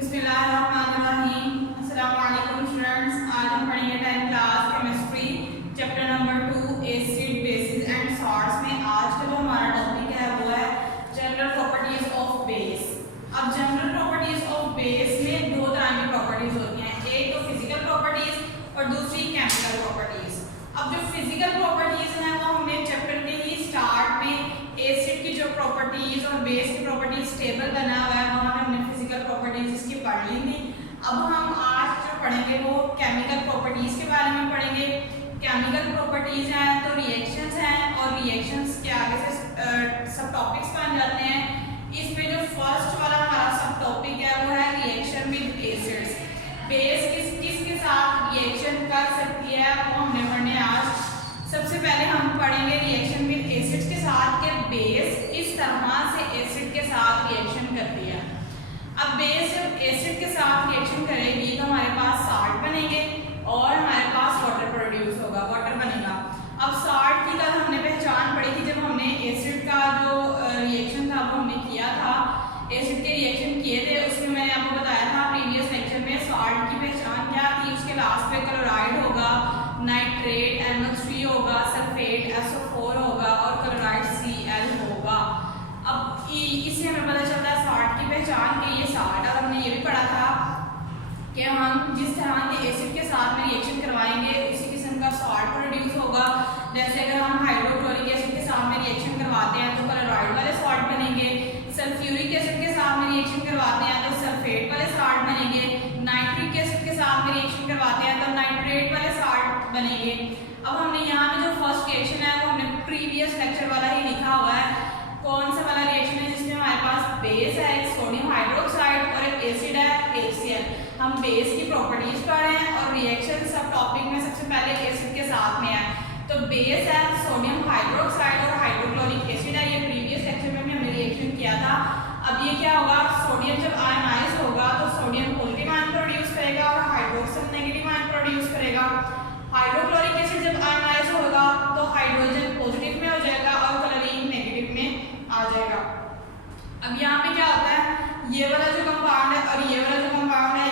बिस्मिल्लाहिर्रहमानिर्रहीम। अस्सलाम वालेकुम स्टूडेंट्स। आज हम पढ़ेंगे 10th class chemistry chapter number 2 acid basis and salts में आज का जो हमारा टॉपिक है वो है जनरल प्रॉपर्टीज ऑफ बेस। अब जनरल प्रॉपर्टीज ऑफ बेस में दो तरह की प्रॉपर्टीज होती हैं, एक तो फिजिकल प्रॉपर्टीज और दूसरी केमिकल प्रॉपर्टीज। अब जो फिजिकल प्रॉपर्टीज हैं वो हमने चैप्टर के ही स्टार्ट में एसिड की जो प्रॉपर्टीज और बेस की प्रॉपर्टीज टेबल बना हुआ है वहाँ पे हमने फिजिकल प्रॉपर्टीज इसकी पढ़ ली थी। अब हम आज जो पढ़ेंगे वो केमिकल प्रॉपर्टीज के बारे में पढ़ेंगे। केमिकल प्रॉपर्टीज हैं तो रिएक्शंस हैं और रिएक्शंस के आगे से सब टॉपिक्स बन जाते हैं। इसमें जो फर्स्ट वाला हमारा सब टॉपिक है वो है रिएक्शन विद एसिड्स। बेस किसके साथ रिएक्शन कर सकती है वो हमने पढ़ने आज। सबसे पहले हम पढ़ेंगे रिएक्शन विद एसिड्स के साथ कि बेस किस तरह से एसिड के साथ रिएक्शन करती है। अब बेस जब एसिड के साथ रिएक्शन करेगी तो हमारे पास साल्ट बनेंगे और हमारे पास वाटर प्रोड्यूस होगा, वाटर बनेगा। अब साल्ट की कल हमने पहचान पढ़ी थी जब हमने एसिड का जो रिएक्शन था वो हमने किया था, एसिड के रिएक्शन किए थे, उसमें मैंने आपको बताया था प्रीवियस लेक्चर में साल्ट की पहचान क्या थी। उसके लास्ट पे क्लोराइड होगा, नाइट्रेट NO3 होगा, सल्फेट SO4 होगा और क्लोराइड Cl होगा। अब इससे हमें पता चलता है साल्ट की पहचान कि ये साल्ट। और हमने ये भी पढ़ा था कि हम जिस तरह के एसिड के साथ में रिएक्शन करवाएंगे उसी किस्म का साल्ट प्रोड्यूस होगा। जैसे अगर हम हाइड्रोक्लोरिक एसिड के साथ में रिएक्शन करवाते हैं तो क्लोराइड वाले साल्ट बनेंगे, सल्फ्यूरिक एसिड के साथ में रिएक्शन करवाते हैं तो सल्फेट वाले साल्ट बनेंगे, नाइट्रिक एसिड के साथ में रिएक्शन करवाते हैं तो नाइट्रेट वाले साल्ट बनेंगे। अब हमने यहाँ पे जो फर्स्ट रिएक्शन है वो हमने प्रीवियस लेक्चर वाला ही लिखा हुआ है। कौन सा वाला रिएक्शन है जिसमें हमारे पास बेस है, एक सोडियम हाइड्रोक्साइड और एक एसिड है HCl। हम बेस की प्रॉपर्टीज पढ़ रहे हैं और रिएक्शन सब टॉपिक में सबसे पहले एसिड के साथ में है। तो बेस है सोडियम हाइड्रोक्साइड और हाइड्रोक्लोरिक एसिड है, ये प्रीवियस लेक्चर में भी हमने रिएक्शन किया था। अब ये क्या होगा, सोडियम जब आयनाइज होगा तो सोडियम पॉजिटिव आयन प्रोड्यूस करेगा और हाइड्रोक्साइड नेगेटिव आयन प्रोड्यूस करेगा। हाइड्रोक्लोरिक एसिड जब आयनाइज होगा तो हाइड्रोजन पॉजिटिव में हो जाएगा और क्लोरीन नेगेटिव में आ जाएगा। अब यहाँ पे क्या होता है, ये वाला जो कंपाउंड है और ये वाला जो कंपाउंड है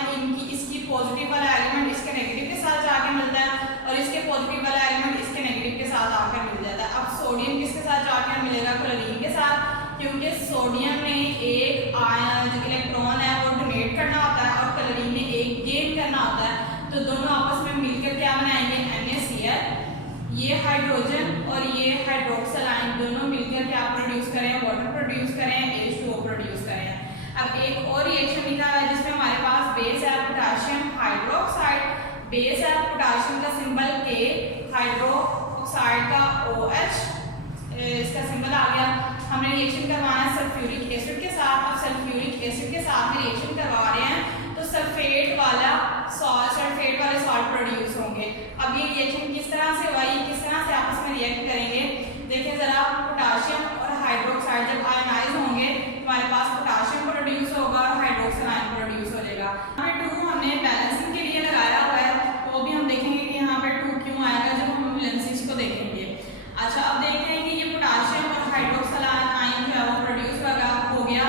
इसकी पॉजिटिव वाला एलिमेंट इसके नेगेटिव के साथ जाके मिलता है और इसके पॉजिटिव वाला एलिमेंट इसके नेगेटिव के साथ आकर मिल जाता है। अब सोडियम किसके साथ जाकर मिलेगा, क्लोरीन के साथ, क्योंकि सोडियम ने एक जो इलेक्ट्रॉन है वो डोनेट करना होता है और क्लोरीन ने एक गेन करना होता है। तो दोनों आपस में मिलकर क्या बनाएंगे, NaCl। ये हाइड्रोजन और ये हाइड्रोक्सिल आयन दोनों मिलकर क्या प्रोड्यूस करें, वाटर प्रोड्यूस करें, H2O प्रोड्यूस करें। अब एक और रिएक्शन लिखा है जिसमें हमारे पास बेस है पोटेशियम हाइड्रोक्साइड। बेस है पोटेशियम का सिंबल K, हाइड्रोक्साइड का OH, इसका सिंबल आ गया। हमने रिएक्शन करवाना है सल्फ्यूरिक एसिड के साथ। अब सल्फ्यूरिक एसिड के साथ में रिएक्शन करवा रहे हैं तो सल्फेट वाले सॉल्ट प्रोड्यूस होंगे। अब ये रिएक्शन किस तरह से हुआ, ये किस तरह से आपस में रिएक्ट करेंगे देखिए जरा। पोटेशियम और हाइड्रोक्साइड जब आयनाइज होंगे हमारे पास पोटेशियम प्रोड्यूस होगा और हाइड्रोक्सिल आयन प्रोड्यूस हो जाएगा। यहाँ पे 2 हमने बैलेंसिंग के लिए लगाया हुआ है, वो भी हम देखेंगे कि यहाँ पे 2 क्यों आएगा जब हम बैलेंसिंग को देखेंगे। अच्छा, अब देखते हैं कि ये पोटेशियम और हाइड्रोक्सिल आयन जो है वो प्रोड्यूस हो गया।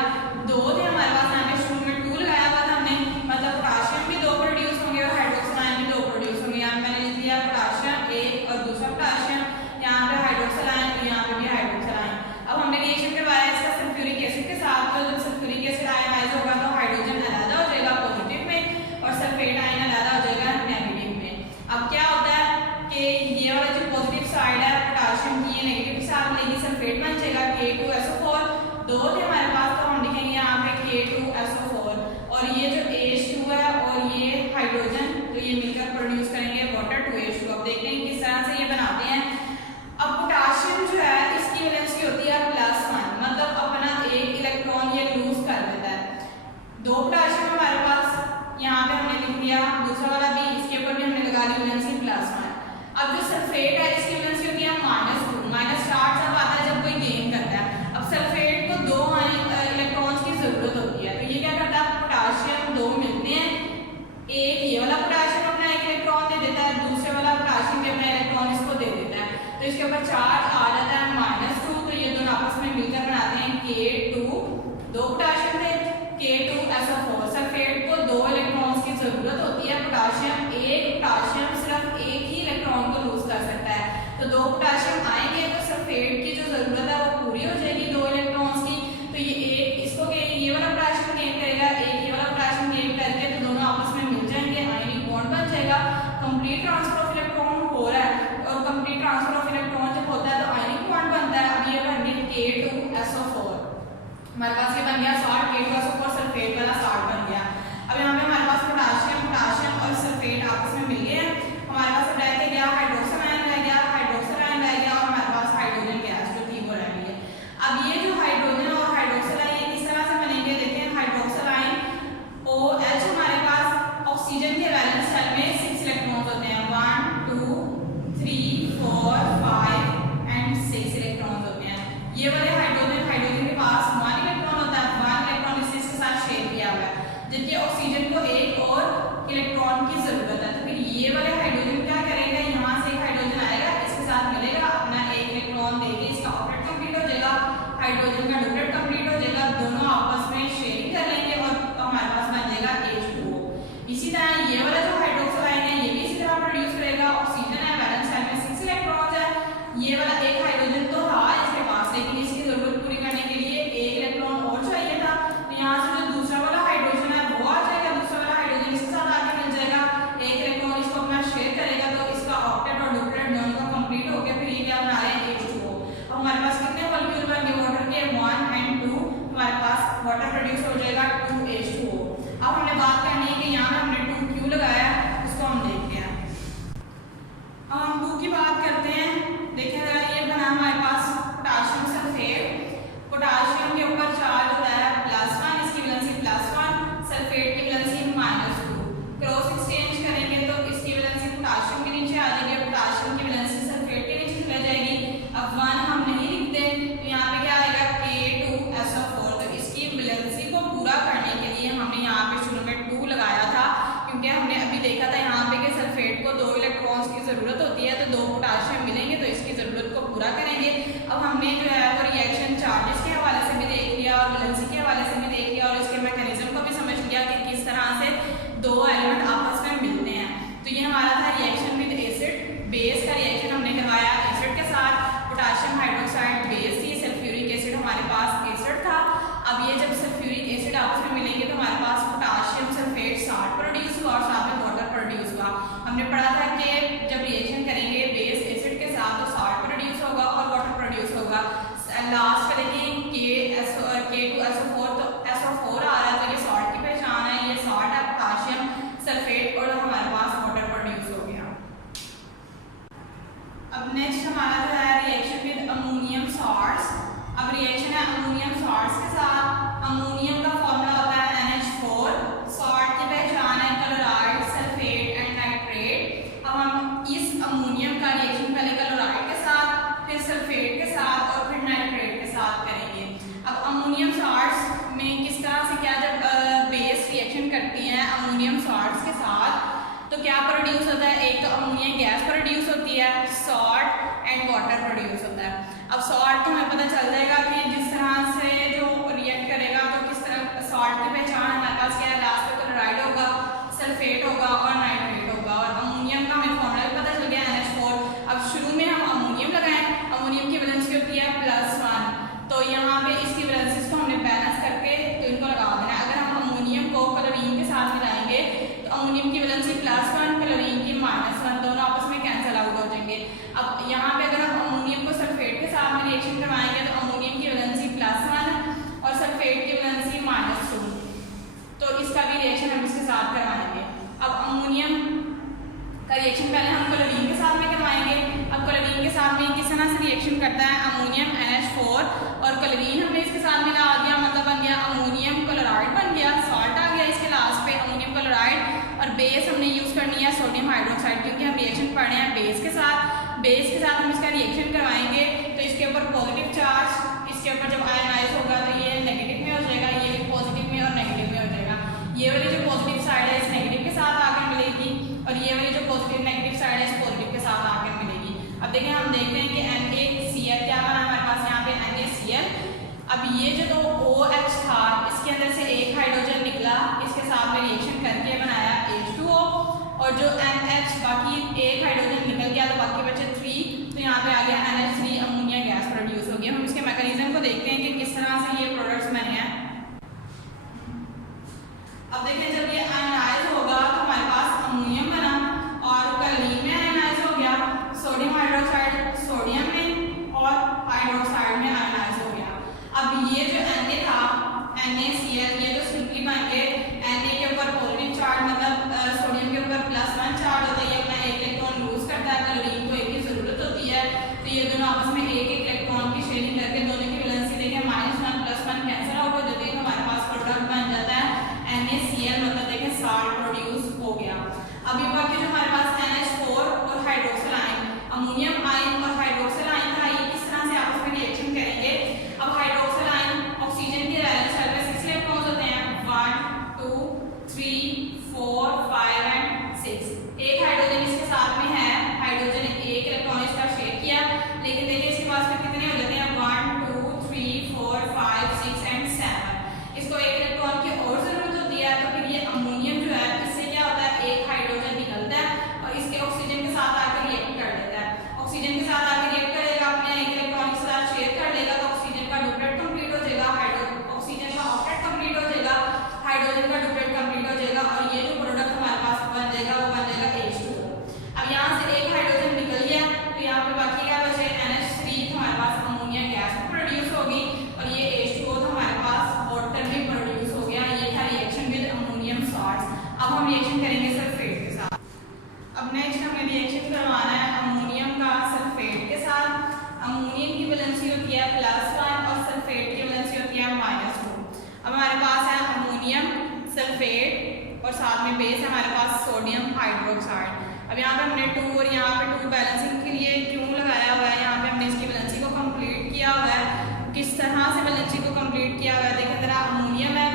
2 थे हमारे पास, यहाँ पे शुरू में 2 लगाया हुआ था हमने, मतलब पोटेशियम भी 2 प्रोड्यूस होंगे और हाइड्रोक्सिल आयन भी 2 प्रोड्यूस होंगे। यहाँ मैंने लिख दिया पोटेशियम एक और दूसरा पोटेशियम, यहाँ पे हाइड्रोक्सिल आयन और यहाँ पे भी हाइड्रोक्सिल आयन। अब हमने रिएक्शन करवाया इसका सल्फ्यूरिक एसिड के साथ, तो जब सल्फ्यूरिक एसिड आयनाइज होगा तो हाइड्रोजन अलग हो जाएगा पॉजिटिव में और सल्फेट आयन अलग हो जाएगा नेगेटिव में। अब क्या होता है कि ये वाला जो पॉजिटिव साइड है पोटेशियम की, ये नेगेटिव साइड लेगी, सल्फेट बन जाएगा K2SO4। 2 थे हमारे पास तो हम लिखेंगे यहाँ पे K2SO4 और ये जो H2 है और ये हाइड्रोजन तो ये मिलकर प्रोड्यूस करेंगे वाटर 2H2। अब देखते हैं किस तरह से ये बनाते हैं। अब पोटेशियम जो है इसकी वैलेंसी होती है +1, मतलब अपना एक इलेक्ट्रॉन ये लूज कर देता है। 2 पोटेशियम हमारे पास यहाँ पे हमने लिख दिया, दूसरा वाला भी इसके ऊपर भी हमने लगा दी वैलेंसी +1। अब जो सल्फेट है इसकी वैलेंसी होती है -2, माइनस चार्ज जब आता है जब कोई गेन करता है। अब सल्फेट को 2 इलेक्ट्रॉन्स की जरूरत होती है, तो ये क्या करता है, पोटेशियम 2 मिलते हैं, एक ये वाला पोटेशियम अपना एक इलेक्ट्रॉन दे देता है, दूसरे वाला पोटेशियम भी अपना इलेक्ट्रॉन इसको दे देता है, तो इसके ऊपर चार्ज आ जाता है -2। तो ये दोनों आपस में मिलकर बनाते हैं K2, 2 पोटेशियम थे, K2SO4। सल्फेट को पोटाशियम सिर्फ एक ही इलेक्ट्रॉन को लूज कर सकता है, तो 2 पोटाशियम आएंगे तो सल्फेट की जो जरूरत है वो पूरी हो जाएगी 2 इलेक्ट्रॉन्स की। तो ये एक इसको ये वाला पोटाशियम गेन करेगा, एक ये वाला पोटाशियम गेन करके तो दोनों आपस में मिल जाएंगे, आयनिक बॉन्ड बन जाएगा। कंप्लीट ट्रांसफर ऑफ इलेक्ट्रॉन हो रहा है और कंप्लीट ट्रांसफर ऑफ इलेक्ट्रॉन जब होता है तो आयनिक बॉन्ड बनता है। अब ये बन गया K2SO4, हमारे पास ये बन गया सॉल्ट K2SO4, सल्फेट वाला सॉल्ट बन गया। अब यहाँ पे हमारे पास पोटाशियम और सल्फेट आपस में मिल गए हैं। हमारे पास रह के गया हाइड्रोक्सिल आयन रह गया और हमारे पास हाइड्रोजन गैस जो थी वो रह गई है। अब ये जो हाइड्रोजन और हाइड्रोक्सिल आयन किस तरह से बनेंगे, देखते हैं। हाइड्रोक्सिल आयन OH, हमारे पास ऑक्सीजन के वैलेंस शेल में 6 इलेक्ट्रॉन्स होते हैं, 1 2 3 4 5 एंड 6 इलेक्ट्रॉन्स होते हैं। ये वाले हाइड्रोजन के पास 1 इलेक्ट्रॉन होता है, 1 इलेक्ट्रॉन इसके साथ शेयर किया हुआ है, जबकि ऑक्सीजन को एक और इलेक्ट्रॉन की जरूरत है। तो फिर ये वाले हाइड्रोजन क्या करेगा, यहाँ से एक हाइड्रोजन आएगा, इसके साथ मिलेगा, अपना एक इलेक्ट्रॉन देके इसका ऑक्टेट कंप्लीट हो जाएगा, हाइड्रोजन का डुप्लेट कंप्लीट हो जाएगा, दोनों आपस में शेयरिंग कर लेंगे और हमारे पास बन जाएगा H2O। इसी तरह ये वाला जो हाइड्रोक्सिल आयन है ये भी इसी तरह प्रोड्यूस करेगा। ऑक्सीजन है, वैलेंस शेल में 6 इलेक्ट्रॉन्स है, ये वाला एक हाइड्रोजन तो था इसके पास, लेकिन इसकी जरूरत पूरी करने के लिए एक इलेक्ट्रॉन और चाहिए था, तो यहाँ से जो दूसरा वाला हाइड्रोजन है वो आ जाएगा, दूसरा वाला हाइड्रोजन इसके साथ आके मिल जाएगा, एक इलेक्ट्रॉन इसको अपना शेयर करेगा, तो इसका ऑक्टेट और डुप्लेट दोनों का कंप्लीट हो गया। फिर ये क्या बना रहे हैं, H2O। अब हमारे पास कितने मॉलिक्यूल बन गए वाटर के, 1 and 2, हमारे पास वाटर प्रोड्यूस हो जाएगा 2H2O। अब हमने बात करनी है कि यहाँ पे हमने 2 क्यों लगाया है, उसको हम देखते हैं। अब हम 2 की बात करते हैं, देखें जरा, ये बना हमारे पास पोटाशियम सल्फेट, पोटाशियम के ऊपर चार्ज होता है +1, इसकी वैलेंसी +1, सल्फेट की वैलेंसी -2, क्रॉस एक्सचेंज करेंगे तो इसकी वैलेंसी पोटाशियम के नीचे आ जाएगी, पोटाशियम की वैलेंसी सल्फेट के नीचे चली जाएगी। अब 1 हम नहीं लिखते, तो यहाँ पे क्या आएगा K2SO4, तो इसकी वैलेंसी को पूरा करने के लिए हमने यहाँ पे शुरू में 2 लगाया था, क्योंकि हमने अभी देखा था यहाँ पे कि सल्फेट को 2 इलेक्ट्रॉन्स की जरूरत होती है, तो 2 पोटाशियम मिलेंगे तो इसकी जरूरत को पूरा करेंगे। अब हमने जो है वो रिएक्शन चार्जेस के हवाले से भी देख लिया और वैलेंसी के हवाले से भी देख लिया और इसके मैकेनिज्म को भी समझ लिया कि किस तरह से 2 एलिमेंट आपस में मिलते हैं। तो ये हमारा था रिएक्शन विद एसिड, बेस का रिएक्शन हमने करवाया एसिड के साथ, पोटाशियम हाइड्रोक्साइड बेस थी, सल्फ्यूरिक एसिड हमारे पास एसिड था। अब ये जब सल्फ्यूरिक एसिड आपस में मिलेंगे तो हमारे पास पोटाशियम सल्फेट साल्ट प्रोड्यूस हुआ और साथ में वाटर प्रोड्यूस हुआ। हमने पढ़ा था कि जब रिएक्शन करेंगे बेस एसिड के साथ तो साल्ट प्रोड्यूस होगा और वाटर प्रोड्यूस होगा। लास्ट का देखिए K2SO4, तो SO4 आ रहा है, तो ये सॉल्ट की पहचान है, ये सॉल्ट है, पोटाशियम सल्फेट और हमारे पास वाटर प्रोड्यूस हो गया। अब नेक्स्ट हमारा जो है रिएक्शन विद अमोनियम सॉल्ट्स। अब रिएक्शन है अमोनियम सॉल्ट्स के साथ। अमोनियम का फॉर्मूला होता है NH4, सॉल्ट की पहचान है क्लोराइड, सल्फेट एंड नाइट्रेट। अब हम इस अमोनियम का रिएक्शन पहले क्लोराइड के साथ, फिर सल्फेट के साथ और फिर नाइट्रेट के साथ करेंगे। अब अमोनियम सॉल्ट्स में किस तरह से क्या, जब बेस रिएक्शन करती हैं अमोनियम सॉल्ट्स के साथ तो क्या प्रोड्यूस होता है, एक तो अमोनिया गैस प्रोड्यूस होती है, सॉल्ट एंड वाटर प्रोड्यूस होता है। अब सॉल्ट तो हमें पता चल जाएगा कि जिस तरह से जो रिएक्ट करेगा तो किस तरह सॉल्ट की पहचान हमारे पास क्या है, लास्ट में क्लोराइड होगा, सल्फेट होगा और नाइट्रेट होगा। और अमोनियम का हमें फॉर्मूला भी पता चल गया NH4। अब शुरू में हम अमोनियम लगाएं, अमोनियम की वैलेंसी होती है +1, तो यहाँ पे इसकी वैलेंसीज को हमने बैलेंस करके तो इनको लगा देना है। अगर हम अमोनियम को क्लोरीन के साथ मिलाएंगे तो अमोनियम की वैलेंसी +1, क्लोरीन की -1, दोनों आपस में कैंसिल आउट हो जाएंगे। अब यहाँ पे अगर हम अमोनियम को सल्फेट के साथ में रिएक्शन करवाएंगे तो अमोनियम की वैलेंसी +1 और सल्फेट की वैलेंसी -2, तो इसका भी रिएक्शन हम इसके साथ करवाएंगे। अब अमोनियम का रिएक्शन पहले हम क्लोरीन के साथ में करवाएंगे। अब क्लोरीन के साथ में किस तरह से रिएक्शन करता है, अमोनियम NH4 और क्लोरीन हमने इसके साथ मिला दिया, मतलब बन गया अमोनियम क्लोराइड बन गया, सॉल्ट आ गया इसके लास्ट पे अमोनियम क्लोराइड। और बेस हमने यूज करनी है सोडियम हाइड्रोक्साइड, क्योंकि हम रिएक्शन पढ़ रहे हैं बेस के साथ। बेस के साथ हम इसका रिएक्शन करवाएंगे तो इसके ऊपर पॉजिटिव चार्ज, इसके ऊपर जब आयनाइज होगा तो ये नेगेटिव में हो जाएगा, ये भी पॉजिटिव में और नेगेटिव में हो जाएगा। ये वाली जो पॉजिटिव साइड है इस नेगेटिव के साथ आकर मिलेगी और ये वाली जो पॉजिटिव नेगेटिव साइड है इस पॉजिटिव के साथ आकर मिलेगी। अब देखें, हम देखते हैं कि NaCl क्या बना हमारे पास, यहाँ पे NaCl। अब ये जो दो OH था इसके अंदर से एक हाइड्रोजन निकला, इसके साथ में रिएक्शन करके बनाया H2O और और जो NH बाकी एक हाइड्रोजन निकल गया तो बाकी बचे 3, तो यहाँ पे आ गया NH3 अमोनिया गैस प्रोड्यूस हो गया। हम इसके मैकेनिज्म को देखते हैं कि किस तरह से ये प्रोडक्ट्स बने हैं। अब देखते हैं जब ये आयनाइज होगा तो हमारे पास अमोनियम बना और क्लोरीन में आयनाइज हो गया, सोडियम हाइड्रोक्साइड सोडियम में और हाइड्रोक्साइड में आयनाइज हो गया। अब ये जो Na था NaCl ये तो सिंपली बन गए Na के ऊपर पॉजिटिव चार्ज मतलब सोडियम के ऊपर +1 चार्ज होता है, ये अपना एक इलेक्ट्रॉन लूज करता है, क्लोरीन को एक की जरूरत होती है, तो ये दोनों आपस में एक इलेक्ट्रॉन की शेयरिंग करके दोनों की वैलेंसी देखें -1 +1 कैंसिल आउट हो जाती है, तो हमारे पास प्रोडक्ट बन जाता है NaCl मतलब देखें साल्ट प्रोड्यूस हो गया। अभी बाकी जो हमारे पास NH4 और हाइड्रोक्सिल आयन, अमोनियम आयन और हाइड्रोक्सिल आयन था, ये किस तरह से आपस में रिएक्शन करेंगे। अब हाइड्रोक्सिल आयन ऑक्सीजन की वैलेंस शेल में 6 इलेक्ट्रॉन्स होते हैं, 1 2 3 4 5 एंड 6। एक हाइड्रोजन इसके साथ में है, हाइड्रोजन एक इलेक्ट्रॉन इसका शेयर किया, लेकिन देखिए इसके पास में कितने हो जाते हैं 1 2 3 4 5 6 एंड 7। इसको एक इलेक्ट्रॉन की और जरूरत होती है, तो फिर ये अमोनियम जो है इससे क्या होता है एक हाइड्रोजन निकलता है और इसके ऑक्सीजन के साथ आकर रिएक्ट कर देता है। ऑक्सीजन के साथ आकर रिएक्ट करेगा, अपने एक इलेक्ट्रॉन के साथ शेयर कर लेगा, तो ऑक्सीजन का डुप्लेट कंप्लीट हो जाएगा, ऑक्सीजन का ऑक्टेट कंप्लीट हो जाएगा, हाइड्रोजन का डुप्लेट कंप्लीट हो जाएगा और ये जो प्रोडक्ट हमारे पास बन जाएगा वो बन जाएगा H2O। अब यहाँ से एक हाइड्रोजन निकल गया तो यहाँ पे बाकी क्या बचे NH3, तो हमारे पास अमोनिया गैस प्रोड्यूस होगी और ये H2O तो हमारे पास वाटर भी प्रोड्यूस हो गया। ये था रिएक्शन विद अमोनियम सॉल्ट्स। अब हम रिएक्शन करेंगे सल्फेट के साथ। अब नेक्स्ट हमें रिएक्शन करवाना है अमोनियम का सल्फेट के साथ। अमोनियम की वैलेंसी होती है +1 और सल्फेट की वैलेंसी होती है -2। अब हमारे पास है अमोनियम सल्फेट और साथ में बेस है हमारे पास सोडियम हाइड्रोक्साइड। अब यहाँ पे हमने 2 और यहाँ पे 2 बैलेंसिंग के लिए क्यों लगाया हुआ है, यहाँ पे हमने इसकी वैलेंसी को कंप्लीट किया हुआ है। किस तरह से वैलेंसी को कंप्लीट किया हुआ है देखें जरा, अमोनियम है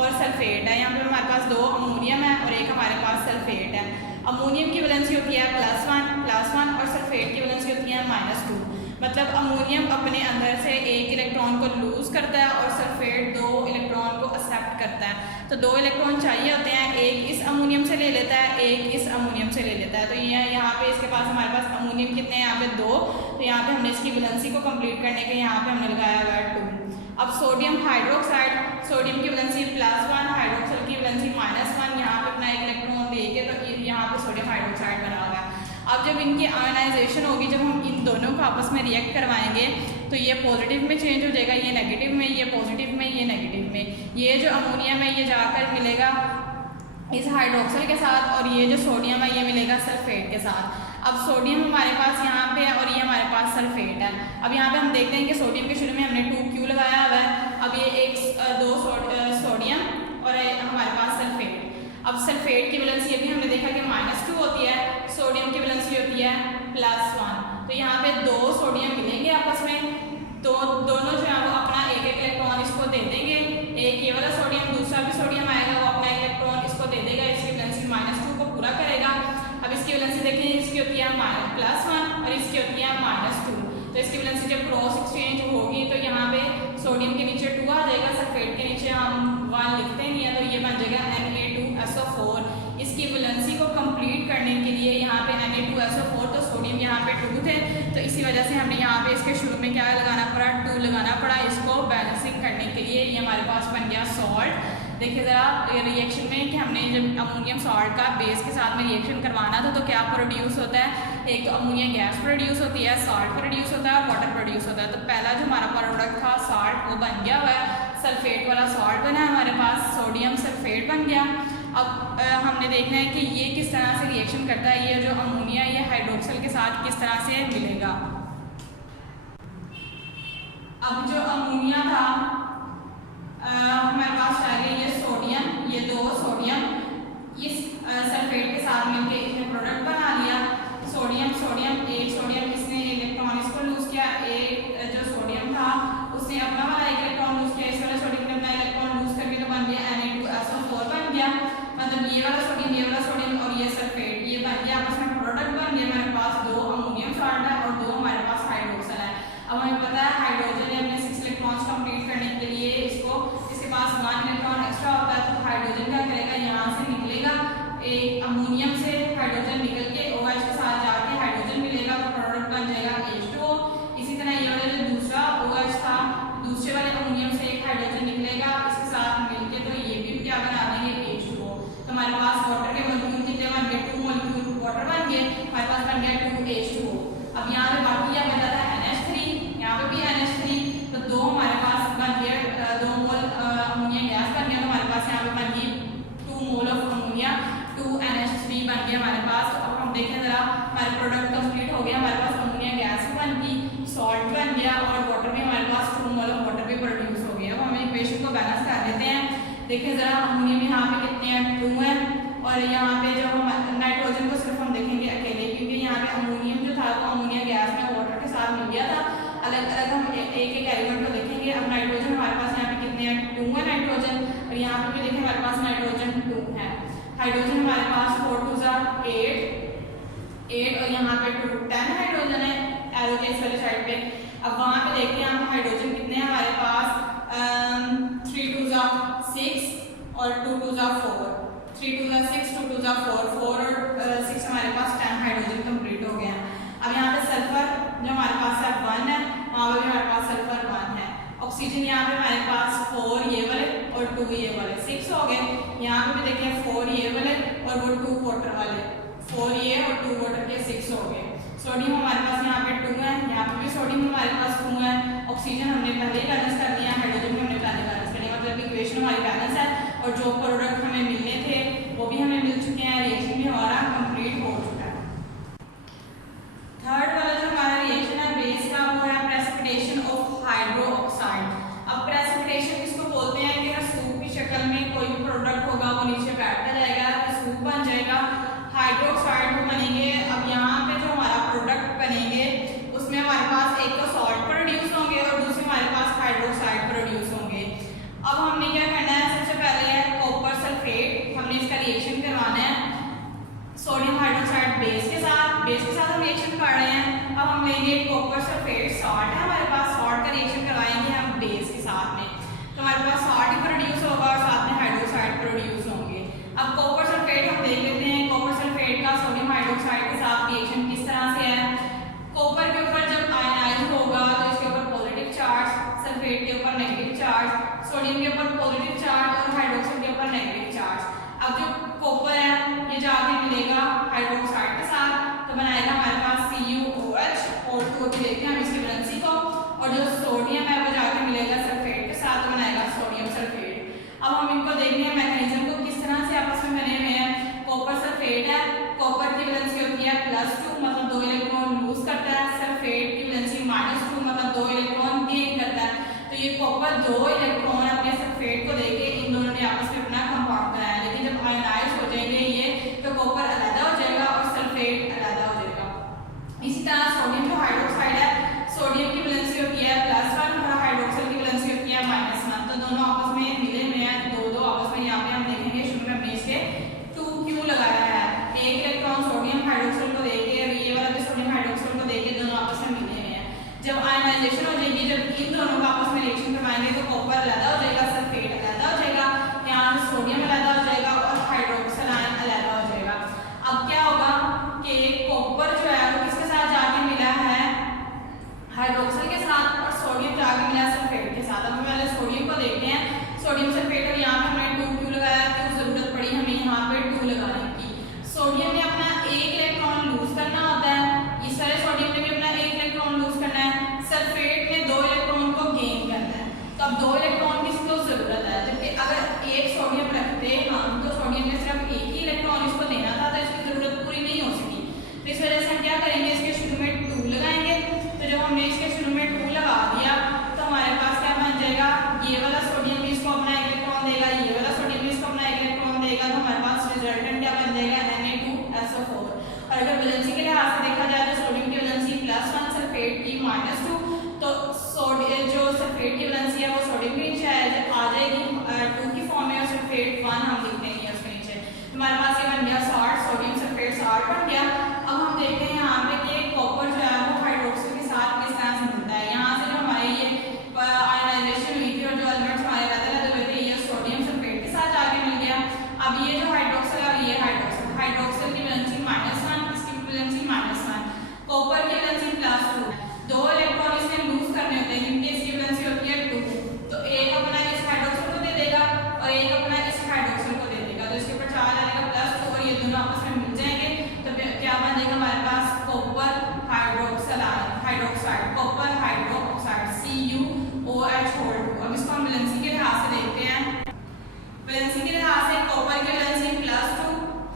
और सल्फेट है, यहाँ पे हमारे पास 2 अमोनियम है और एक हमारे पास सल्फेट है। अमोनियम की वैलेंसी होती है +1 और सल्फेट की वैलेंसी होती है -2। मतलब अमोनियम अपने अंदर से एक इलेक्ट्रॉन को लूज करता है और सल्फेट 2 इलेक्ट्रॉन को एक्सेप्ट करता है। तो 2 इलेक्ट्रॉन चाहिए होते हैं, एक इस अमोनियम से ले लेता है, एक इस अमोनियम से ले लेता है। तो ये यहाँ पे इसके पास हमारे पास अमोनियम कितने हैं, यहाँ पे 2, तो यहाँ पे हमने इसकी वैलेंसी को कंप्लीट करने के यहाँ पे हमने लगाया हुआ है 2। अब सोडियम हाइड्रोक्साइड, सोडियम की वैलेंसी +1, हाइड्रोक्साइड की वैलेंसी -1, यहाँ पे अपना एक इलेक्ट्रॉन देके तो यहाँ पे सोडियम हाइड्रोक्साइड बना हुआ है। अब जब इनकी आयनाइजेशन होगी, जब हम इन दोनों को आपस में रिएक्ट करवाएंगे तो ये पॉजिटिव में चेंज हो जाएगा, ये नेगेटिव में, ये पॉजिटिव में, ये नेगेटिव में। ये जो अमोनियम है ये जाकर मिलेगा इस हाइड्रोक्साइड के साथ और ये जो सोडियम है ये मिलेगा सल्फेट के साथ। अब सोडियम हमारे पास यहाँ पे है और ये हमारे पास सल्फेट है। अब यहाँ पे हम देखते हैं कि सोडियम के शुरू में हमने 2Q लगाया हुआ है, अब ये 2 सोडियम और हमारे पास सल्फेट। अब सल्फेट की वैलेंसी अभी हमने देखा कि -2 होती है, सोडियम की वैलेंसी होती है +1। तो यहाँ पे 2 सोडियम मिलेंगे आपस में, तो दोनों जो है वो अपना एक इलेक्ट्रॉन इसको दे देंगे, एक ये वाला सोडियम, दूसरा भी सोडियम आएगा वो अपना इलेक्ट्रॉन इसको दे देगा, इसकी वैलेंसी -2 को पूरा करेगा। अब इसकी वैलेंसी देखिए, इसकी होती है +1 और इसकी होती है -2। तो इसकी वैलेंसी जब क्रॉस एक्सचेंज होगी तो यहाँ पे सोडियम के नीचे 2 आ जाएगा, सल्फेट के नीचे हम 1 लिखते नहीं है, तो ये बन जाएगा Na2SO4। इसकी वैलेंसी को कंप्लीट करने के लिए यहाँ पे Na2SO4, तो सोडियम यहाँ पे 2 थे, तो इसी वजह से हमने यहाँ पे इसके शुरू में क्या लगाना पड़ा, 2 लगाना पड़ा इसको बैलेंसिंग करने के लिए। ये हमारे पास बन गया सॉल्ट। देखिए ज़रा रिएक्शन में कि हमने जब अमोनियम सॉल्ट का बेस के साथ में रिएक्शन करवाना था तो क्या प्रोड्यूस होता है, एक तो अमोनिया गैस प्रोड्यूस होती है, सॉल्ट प्रोड्यूस होता है और वाटर प्रोड्यूस होता है। तो पहला जो हमारा प्रोडक्ट था सॉल्ट वो बन गया हुआ है, सल्फेट वाला सॉल्ट बना है हमारे पास, सोडियम सल्फेट बन गया। अब हमने देखना है कि ये किस तरह से रिएक्शन करता है, ये जो अमोनिया ये हाइड्रोक्सिल के साथ किस तरह से मिलेगा। अब जो अमोनिया था हमारे पास पहले ये सोडियम, ये 2 सोडियम इस सल्फेट के साथ मिलकर इसने प्रोडक्ट बना लिया, सोडियम सोडियम, एक सोडियम इसने इलेक्ट्रॉन इसको लूज किया, एक जो सोडियम था उसने अपना वाला इलेक्ट्रॉन लूज किया, इस वाले सोडियम ने अपना इलेक्ट्रॉन लूज करके तो बन गया Na2SO4 बन गया। मतलब ये वाला सोडियम और ये सल्फेट ये बन गया, आपस में प्रोडक्ट बन गया। हमारे पास 2 अमोनियम सॉल्ट है और 2 हमारे पास हाइड्रोक्सिल है। अब हमें पता है हाइड्रोजन ने अपने 6 इलेक्ट्रॉन्स कंप्लीट करने के लिए इसके पास 1 इलेक्ट्रॉन एक्स्ट्रा होता है, तो हाइड्रोजन क्या करेगा, यहाँ से निकलेगा एक अमोनियम से हो गया, हमारे पास अमोनिया गैस भी बन गई, सॉल्ट बन गया और वाटर भी हमारे पास 2 मोल ऑफ वाटर भी प्रोड्यूस हो गया। अब हम इक्वेशन को बैलेंस कर लेते हैं। देखिए जरा अमोनिया में यहाँ पे कितने हैं, 2 हैं और यहाँ पे जब हम नाइट्रोजन को सिर्फ हम देखेंगे अकेले, क्योंकि यहाँ पे अमोनियम जो था वो अमोनिया गैस में वाटर के साथ मिल गया था। अलग अलग हम एक एक एलिमेंट को देखेंगे। अब नाइट्रोजन हमारे पास यहाँ पे कितने हैं, 2 है नाइट्रोजन और यहाँ पे भी देखिए हमारे पास नाइट्रोजन 2 है। हाइड्रोजन हमारे पास 4 2 8 और यहाँ पे 2 10 हाइड्रोजन है एरो के इस वाली साइड पे। अब वहाँ पे देखते हैं हम हाइड्रोजन कितने हैं हमारे पास, 3 2 6 और 2 2 4, 3 2 6 2 2 4 4 और 6 हमारे पास 10 हाइड्रोजन कंप्लीट हो गया। अब यहाँ पे सल्फर जो हमारे पास है 1 है, वहाँ पे भी हमारे पास सल्फर 1 है। ऑक्सीजन यहाँ पे हमारे पास 4 ये वाले और 2 ये वाले 6 हो गए। यहाँ पे भी देखिए 4 ये वाले और वो 2 वाटर वाले, 4 ये और 2 वाटर के 6 हो गए। सोडियम हमारे पास यहाँ पे 2 है, यहाँ पे भी सोडियम हमारे पास 2 है। ऑक्सीजन हमने पहले ही बैलेंस कर दिया, हाइड्रोजन हमने पहले बैलेंस कर दिया, मतलब इक्वेशन हमारी बैलेंस है और जो प्रोडक्ट हमें मिलने थे वो भी हमें मिल चुके हैं, रिएक्शन भी हमारा कंप्लीट हो चुका है। थर्ड वाला जो हमारा रिएक्शन है बेस का वो है प्रेसिपिटेशन ऑफ हाइड्रो ऑक्साइड। अब प्रेसिपिटेशन किसको बोलते हैं कि सूप की शक्ल में कोई भी प्रोडक्ट होगा वो नीचे बैठता जाएगा, सूप बन जाएगा, हाइड्रोक्साइड वो बनेंगे। अब यहाँ पे जो हमारा प्रोडक्ट बनेंगे उसमें हमारे पास एक तो सॉल्ट प्रोड्यूस होंगे और दूसरे हमारे पास हाइड्रोक्साइड प्रोड्यूस होंगे। अब हमने क्या करना है, सबसे पहले है कॉपर सल्फेट, हमने इसका रिएक्शन करवाना है सोडियम हाइड्रोक्साइड बेस के साथ हम रिएक्शन कर रहे हैं। अब हम लेंगे कॉपर सल्फेट, सॉल्ट है हमारे पास, सॉल्ट का रिएक्शन करवाएंगे हम बेस के साथ में, तो हमारे पास सॉल्ट ही प्रोड्यूस होगा और साथ में हाइड्रोक्साइड प्रोड्यूस होंगे। अब कॉपर सल्फेट हम देख लेते हैं, कॉपर सल्फेट का सोडियम हाइड्रोक्साइड के साथ रिएक्शन किस तरह से है। कॉपर के ऊपर जब आयनाइज होगा तो इसके ऊपर पॉजिटिव चार्ज, सल्फेट के ऊपर नेगेटिव चार्ज, सोडियम के ऊपर पॉजिटिव चार्ज और हाइड्रोक्साइड के ऊपर नेगेटिव चार्ज। अब जो कॉपर है ये जाके मिलेगा हाइड्रोक्साइड के साथ तो बनाएगा हमारे पास CuOH और 2 पे देखते हैं हम इसकी वैलेंसी को, और जो सोडियम है वो जाके मिलेगा सल्फेट के साथ तो बनाएगा सोडियम सल्फेट। अब हम इनको देखते हैं मैकेनिज्म को किस तरह से आपस में बने हुए हैं। कॉपर सल्फेट है, कॉपर की वैलेंसी होती है +2 मतलब 2 इलेक्ट्रॉन लूज करता है, सल्फेट की वैलेंसी -2 मतलब 2 इलेक्ट्रॉन गेन करता है। तो ये कॉपर 2 इलेक्ट्रॉन अपने सल्फेट को देके इन दोनों ने आपस में अपना कंपाउंड बनाया, लेकिन जब आयनाइज हो जाएंगे ये तो कॉपर अलग हो जाएगा और सल्फेट अलग हो जाएगा। इसी तरह सोडियम जो हाइड्रोक्साइड है, सोडियम की वैलेंसी होती है +1 और हाइड्रोक्साइड की वैलेंसी होती है -1, तो दोनों आपस में मिले हुए हैं, दो आपस में। यहाँ पे हम देखेंगे शुरू में हमने इसके 2Q लगाया है, एक इलेक्ट्रॉन सोडियम हाइड्रोक्साइड को देके और ये वाला भी सोडियम हाइड्रोक्साइड को देके दोनों आपस में मिले हुए हैं। जब आयनाइजेशन हो जाएगी, जब इन दोनों का आपस में रिएक्शन करवाएंगे तो कॉपर अलग हो जाएगा, सल्फेट अलग हो जाएगा, यहाँ से सोडियम अलग हो जाएगा और हाइड्रोक्साइड आयन अलग हो जाएगा। अब क्या होगा कि कॉपर जो है वो किसके साथ जाके मिला है, हाइड्रोक्साइड के साथ, और सोडियम जाके मिला सल्फेट के साथ। अब हम पहले सोडियम को देखते हैं, सोडियम सल्फेट, और यहाँ पे हमने 2Q लगाया, क्यों जरूरत पड़ी हमें यहाँ पे 2 लगाने की। सोडियम ने अपना एक इलेक्ट्रॉन लूज करना होता है, इस वाले सोडियम ने भी अपना एक इलेक्ट्रॉन लूज करना है, सल्फेट ने 2 इलेक्ट्रॉन को गेन करना है। तो अब 2 इलेक्ट्रॉन की इसको जरूरत है, जबकि अगर एक सोडियम रखते हम तो सोडियम ने सिर्फ एक ही इलेक्ट्रॉन इसको देना था, तो इसकी जरूरत पूरी नहीं हो सकी। तो इस वजह से हम क्या करेंगे, इसके शुरू में 2 लगाएंगे। तो जब हमने इसके शुरू में 2 लगा दिया तो हमारे पास क्या बन जाएगा, ये वाला सोडियम भी इसको अपना एक इलेक्ट्रॉन देगा, ये वाला सोडियम भी इसको अपना एक इलेक्ट्रॉन देगा, तो हमारे पास रिजल्टेंट क्या बन जाएगा, Na2SO4। और अगर वैलेंसी के लिहाज से देखा जाए तो सोडियम की वैलेंसी +1, सल्फेट की -2, तो जो सल्फेट की वैलेंसी है वो सोडियम के नीचे आ जाएगी 2 की फॉर्म में, और सल्फेट 1 हम लिख देंगे उसके नीचे। हमारे पास ये बन गया सॉल्ट, सोडियम सल्फेट सॉल्ट बन गया। अब हम देखते हैं यहाँ पे कि कॉपर जो है वो हाइड्रोक्साइड के साथ किस तरह से मिलता है। यहाँ से जो हमारे ये आयनाइजेशन हुई थी और जो एलिमेंट्स हमारे लगे हुए थे, ये सोडियम सल्फेट के साथ जाके मिल गया। अब ये जो हाइड्रोक्साइड और ये हाइड्रोक्साइड की वैलेंसी -1, इसकी वैलेंसी -1, कॉपर की वैलेंसी +2, 2 इलेक्ट्रॉन इसमें लूज करने होते हैं जिनकी इसकी वैलेंसी होती है 2, तो एक अपना इस हाइड्रोक्साइड को दे देगा और एक अपना इस हाइड्रोक्साइड को दे देगा, तो इसके ऊपर चार्ज आएगा +2 और ये दोनों आपस में मिल जाएंगे। तो क्या बन जाएगा हमारे पास, copper hydroxide, copper hydroxide CuOH2। अब इसको हम वैलेंसी के लिहाज से देखते हैं। वैलेंसी के लिहाज से कॉपर की वैलेंसी +2,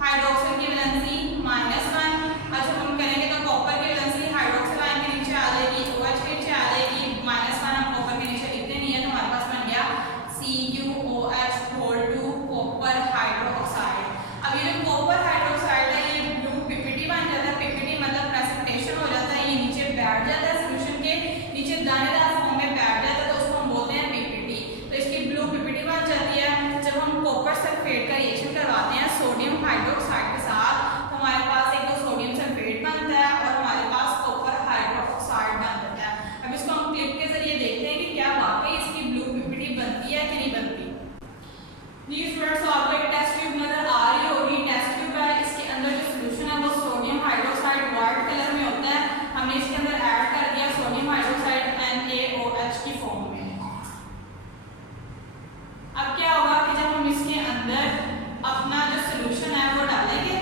हाइड्रोक्साइड की वैलेंसी -1। अच्छा हम करेंगे तो कॉपर की वैलेंसी जी स्टूडेंट्स, आपको एक टेस्ट ट्यूब नजर आ रही होगी। टेस्ट ट्यूब है, इसके अंदर जो सोल्यूशन है वो सोडियम हाइड्रोक्साइड व्हाइट कलर में होता है। हमने इसके अंदर ऐड कर दिया सोडियम हाइड्रोक्साइड NaOH की फॉर्म में। अब क्या होगा कि जब हम इसके अंदर अपना जो सोल्यूशन है वो डालेंगे,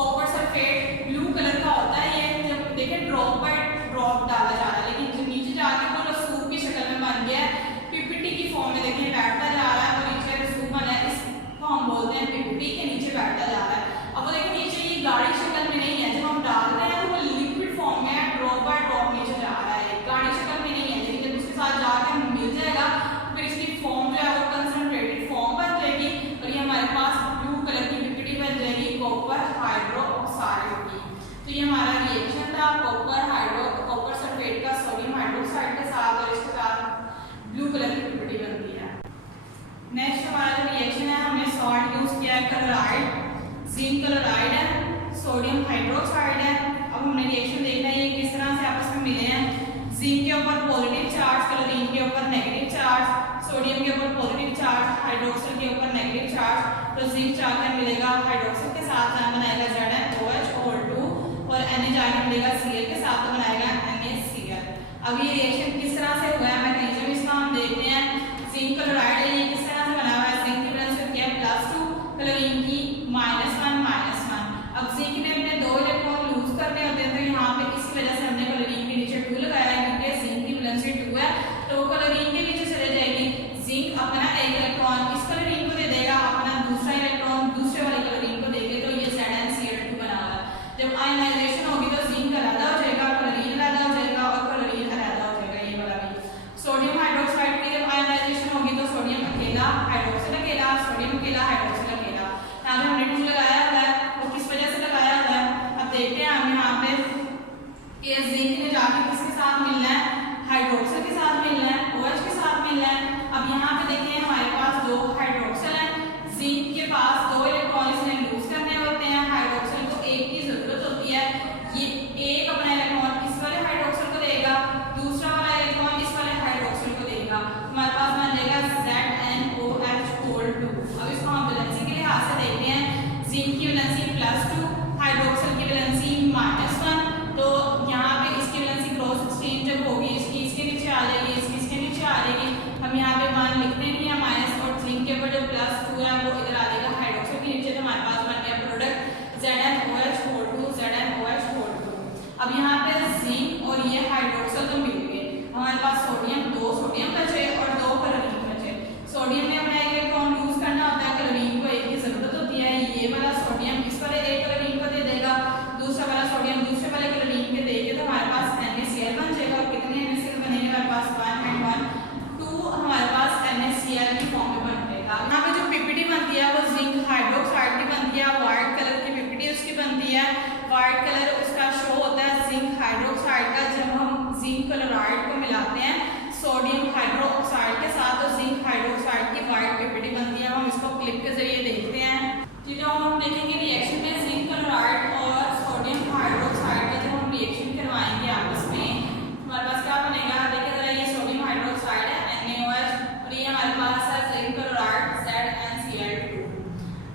कॉपर सल्फेट ब्लू कलर का होता है ये, जब देखें ड्रॉप बाय ड्रॉप डाला जा रहा है, लेकिन जो नीचे जाके वो रसूख की शक्ल में बन गया है, पीपीटी की फॉर्म में देखें बैठता जा रहा है, तो नीचे रसूख बना है, इसको हम बोलते हैं पीपीटी के नीचे बैठता जा रहा है। अब वो देखिए नीचे ये गाढ़ी शक्ल में नहीं है, जब हम डाल रहे हैं तो वो लिक्विड फॉर्म में है, ड्रॉप बाय ड्रॉप नीचे जा रहा है, गाढ़ी शक्ल में नहीं है, लेकिन जब उसके साथ जाके हमें मिल जाएगा फिर इसकी फॉर्म जो है वो कंसंट्रेटेड फॉर्म बन जाएगी और ये हमारे पास ब्लू कलर की पीपीटी बन जाएगी कॉपर हाइड्रोक्साइड की। तो ये हमारा रिएक्शन था कॉपर सल्फेट का सोडियम हाइड्रोक्साइड के साथ, और इसके साथ ब्लू कलर की पीपीटी बनती है। नेक्स्ट हमारा जो रिएक्शन है, हमने सॉल्ट यूज किया है क्लोराइड, जिंक क्लोराइड है, सोडियम हाइड्रोक्साइड है। अब हमने रिएक्शन देखना है ये किस तरह से आपस में मिले हैं। जिंक के ऊपर पॉजिटिव चार्ज, क्लोरीन के ऊपर नेगेटिव चार्ज, सोडियम के ऊपर पॉजिटिव चार्ज, हाइड्रोक्साइड के ऊपर नेगेटिव चार्ज। तो जिंक जाकर मिलेगा हाइड्रोक्साइड के साथ बनाएगा ZnOH और Na जाकर मिलेगा Cl के साथ तो बनाएगा NaCl। अब ये रिएक्शन किस तरह से हुआ है, मैकेनिज्म इसका हम देखते हैं। जिंक क्लोराइड है, ये किस तरह से बना हुआ है, जिंक की वैलेंस होती है +2, क्लोरीन की -1। अब जिंक ने अपने 2 इलेक्ट्रॉन लूज करने होते हैं, तो यहाँ पे इसकी वजह से हमने क्लोरीन के नीचे 2 लगाया है, क्योंकि जिंक की वैलेंस 2 है तो क्लोरीन के नीचे चले जाएगी। जिंक अपना एक इलेक्ट्रॉन इस क्लोरीन को दे देगा, अपना दूसरा इलेक्ट्रॉन दूसरे वाले क्लोरीन को देंगे, तो ये ZnCl2 बना हुआ है। जब आयनाइजेशन होगी तो जिंक अलग हो जाएगा, क्लोरीन अलग हो जाएगा और क्लोरीन अलग हो जाएगा, ये वाला भी। सोडियम हाइड्रोक्साइड की जब आयनाइजेशन होगी तो सोडियम अकेला, हाइड्रोक्साइड अकेला, सोडियम अकेला, हाइड्रोक्साइड अकेला। यहाँ पे हमने 2 लगाया हुआ है, वो किस वजह से लगाया हुआ है, अब देखते हैं हम यहाँ पे कि जिंक ने जाके किसके साथ मिलना है, हाइड्रोक्साइड के साथ मिलना है, OH के साथ मिलना है। अब यहाँ पे देखिए हमारे पास 2 हाइड्रोक्साइड है, जिंक के पास 2 इलेक्ट्रॉन इसने लूज करने होते हैं, हाइड्रोक्साइड को एक की जरूरत होती है, ये एक अपना इलेक्ट्रॉन इस वाले हाइड्रोक्साइड को देगा, दूसरा वाला इलेक्ट्रॉन इस वाले हाइड्रोक्साइड को देगा, हमारे पास बन जाएगा ZnOH2। अब इसको हम वैलेंसी के लिहाज से देखते हैं। जिंक की वैलेंसी +2, हाइड्रोक्साइड की वैलेंसी -1, तो यहाँ पे इसकी वैलेंसी क्रॉस एक्सचेंज जब होगी इसकी इसके नीचे आ जाएगी, इसकी इसके नीचे आ जाएगी। हम यहाँ पे 1 लिखते नहीं है माइनस, और जिंक के ऊपर जो +2 है वो इधर आ जाएगा हाइड्रोक्साइड के नीचे, तो हमारे पास बन गया प्रोडक्ट ZnOH2। अब यहाँ पे जिंक और ये हाइड्रोक्साइड तो मिल गए, हमारे पास दो सोडियम बचे और 2 क्लोरीन बचे। सोडियम ने अपना एक इलेक्ट्रॉन यूज करना होता है, क्लोरीन को एक की जरूरत होती है, ये वाला सोडियम इस वाले एक क्लोरीन को दे देगा, दूसरा वाला सोडियम दूसरे वाले क्लोरीन के देंगे, तो हमारे पास NaCl बन जाएगा। और कितने NaCl बनेंगे, हमारे पास 1.12 हमारे पास NaCl की फॉर्म में बन जाएगा। यहाँ पे जो पीपीटी बनती है वो जिंक हाइड्रोक्साइड की बनती है, व्हाइट कलर की पीपीटी उसकी बनती है, व्हाइट कलर उसका शो होता है जिंक हाइड्रोक्साइड का। जब हम जिंक क्लोराइड को मिलाते हैं सोडियम हाइड्रोक्साइड के साथ, तो जिंक हाइड्रोक्साइड की व्हाइट पीपीटी बनती है। हम इसको क्लिप के जरिए देखते हैं। जो हम देखेंगे रिएक्शन में जिंक क्लोराइड और सोडियम हाइड्रोक्साइड का जब हम रिएक्शन करवाएंगे आपस में, हमारे पास क्या बनेगा, देखिए जरा ये सोडियम हाइड्रोक्साइड है NaOH और ये हमारे पास है जिंक क्लोराइड ZnCl2।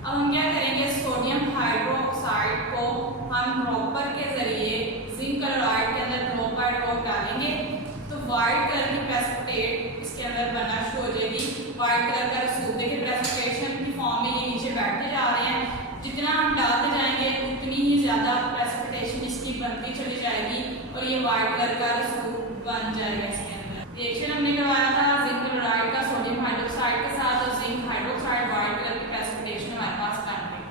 अब हम क्या करेंगे, सोडियम हाइड्रोक्साइड को हम ड्रॉपर के जरिए जिंक क्लोराइड के अंदर ड्रॉप बाय ड्रॉप डालेंगे, तो व्हाइट कलर की प्रेसिपिटेट इसके अंदर बनना शुरू हो जाएगी। व्हाइट कलर का रसूख देखिए प्रेसिपिटेशन की फॉर्म में ये नीचे बैठते जा रहे हैं, जितना हम डालते जाएंगे उतनी ही ज्यादा प्रेसिपिटेशन इसकी बनती चली जाएगी और ये व्हाइट कलर का रसूख बन जाएगा। इसके अंदर रिएक्शन हमने करवाया था जिंक क्लोराइड का सोडियम हाइड्रोक्साइड के साथ, और जिंक हाइड्रोक्साइड व्हाइट कलर की प्रेसिपिटेशन हमारे पास बन गई।